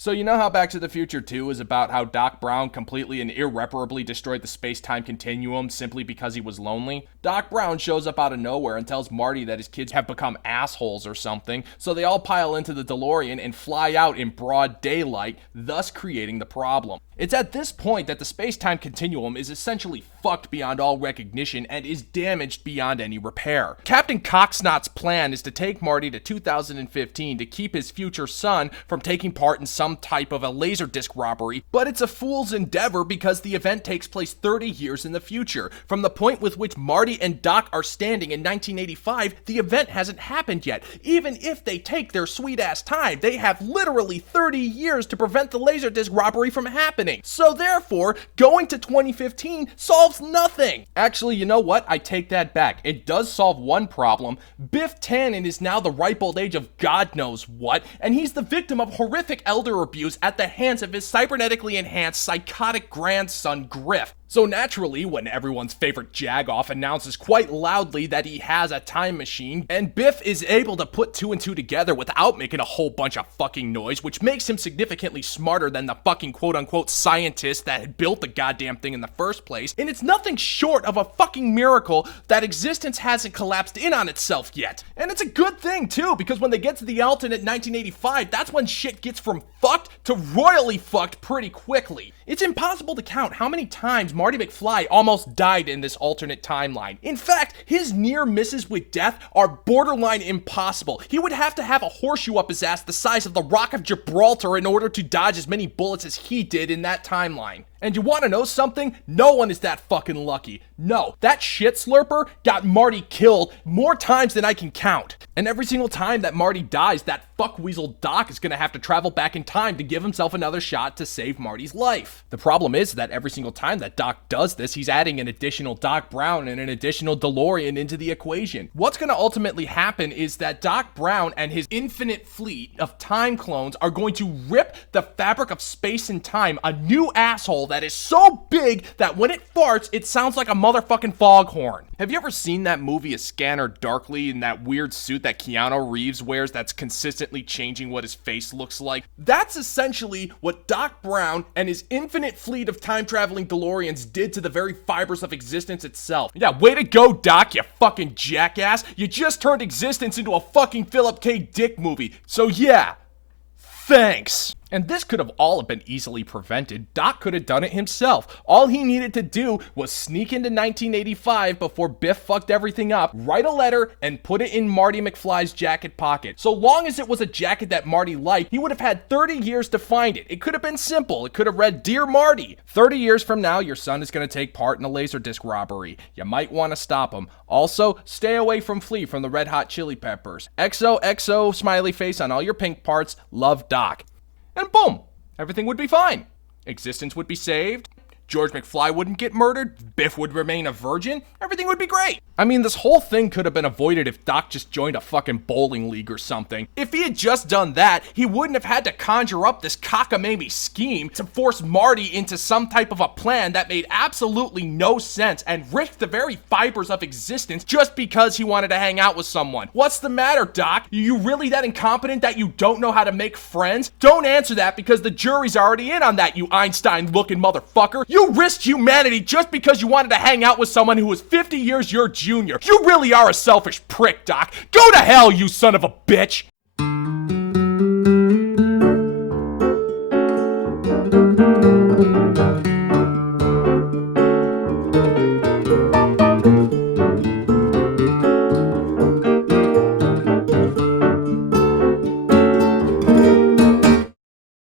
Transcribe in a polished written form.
So you know how Back to the Future 2 is about how Doc Brown completely and irreparably destroyed the space-time continuum simply because he was lonely? Doc Brown shows up out of nowhere and tells Marty that his kids have become assholes or something, so they all pile into the DeLorean and fly out in broad daylight, thus creating the problem. It's at this point that the space-time continuum is essentially fucked beyond all recognition and is damaged beyond any repair. Captain Cocksnot's plan is to take Marty to 2015 to keep his future son from taking part in some type of a laserdisc robbery, but it's a fool's endeavor because the event takes place 30 years in the future. From the point with which Marty and Doc are standing in 1985, the event hasn't happened yet. Even if they take their sweet-ass time, they have literally 30 years to prevent the laserdisc robbery from happening. So therefore, going to 2015 solves nothing. Actually, you know what? I take that back. It does solve one problem. Biff Tannen is now the ripe old age of God knows what, and he's the victim of horrific elder abuse at the hands of his cybernetically enhanced psychotic grandson Griff. So naturally, when everyone's favorite Jagoff announces quite loudly that he has a time machine, and Biff is able to put two and two together without making a whole bunch of fucking noise, which makes him significantly smarter than the fucking quote-unquote scientist that had built the goddamn thing in the first place, and it's nothing short of a fucking miracle that existence hasn't collapsed in on itself yet. And it's a good thing too, because when they get to the alternate 1985, that's when shit gets from fucked to royally fucked pretty quickly. It's impossible to count how many times Marty McFly almost died in this alternate timeline. In fact, his near misses with death are borderline impossible. He would have to have a horseshoe up his ass the size of the Rock of Gibraltar in order to dodge as many bullets as he did in that timeline. And you want to know something? No one is that fucking lucky. No, that shit slurper got Marty killed more times than I can count. And every single time that Marty dies, that fuckweasel Doc is gonna have to travel back in time to give himself another shot to save Marty's life. The problem is that every single time that Doc does this, he's adding an additional Doc Brown and an additional DeLorean into the equation. What's gonna ultimately happen is that Doc Brown and his infinite fleet of time clones are going to rip the fabric of space and time a new asshole that is so big that when it farts, it sounds like a motherfucking foghorn. Have you ever seen that movie A Scanner Darkly in that weird suit that Keanu Reeves wears that's consistently changing what his face looks like? That's essentially what Doc Brown and his infinite fleet of time-traveling DeLoreans did to the very fibers of existence itself. Yeah, way to go, Doc, you fucking jackass. You just turned existence into a fucking Philip K. Dick movie. So yeah, thanks. And this could have all been easily prevented. Doc could have done it himself. All he needed to do was sneak into 1985 before Biff fucked everything up, write a letter, and put it in Marty McFly's jacket pocket. So long as it was a jacket that Marty liked, he would have had 30 years to find it. It could have been simple. It could have read, "Dear Marty, 30 years from now, your son is going to take part in a laserdisc robbery. You might want to stop him. Also, stay away from Flea from the Red Hot Chili Peppers. XOXO smiley face on all your pink parts. Love, Doc." And boom, everything would be fine. Existence would be saved. George McFly wouldn't get murdered. Biff would remain a virgin. Everything would be great. I mean, this whole thing could have been avoided if Doc just joined a fucking bowling league or something. If he had just done that, he wouldn't have had to conjure up this cockamamie scheme to force Marty into some type of a plan that made absolutely no sense and risked the very fibers of existence just because he wanted to hang out with someone. What's the matter, Doc? Are you really that incompetent that you don't know how to make friends? Don't answer that because the jury's already in on that, you Einstein-looking motherfucker. You risked humanity just because you wanted to hang out with someone who was 50 years your junior. You really are a selfish prick, Doc. Go to hell, you son of a bitch!